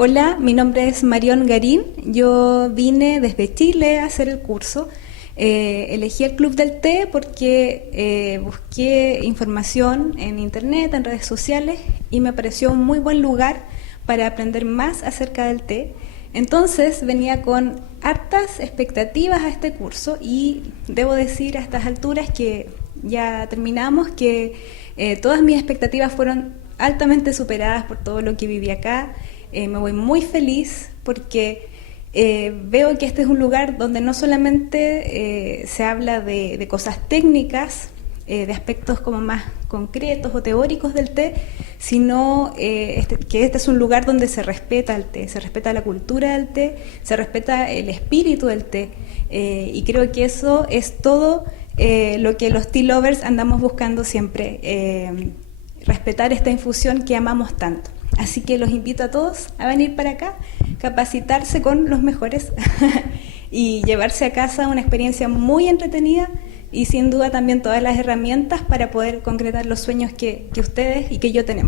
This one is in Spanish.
Hola, mi nombre es Marión Garín. Yo vine desde Chile a hacer el curso. Elegí el Club del Té porque busqué información en internet, en redes sociales, y me pareció un muy buen lugar para aprender más acerca del té. Entonces venía con hartas expectativas a este curso y debo decir a estas alturas que ya terminamos que todas mis expectativas fueron altamente superadas por todo lo que viví acá. Me voy muy feliz porque veo que este es un lugar donde no solamente se habla de cosas técnicas, de aspectos como más concretos o teóricos del té, sino que este es un lugar donde se respeta el té, se respeta la cultura del té, se respeta el espíritu del té, y creo que eso es todo lo que los tea lovers andamos buscando siempre, respetar esta infusión que amamos tanto. Así que los invito a todos a venir para acá, capacitarse con los mejores y llevarse a casa una experiencia muy entretenida y sin duda también todas las herramientas para poder concretar los sueños que ustedes y que yo tenemos.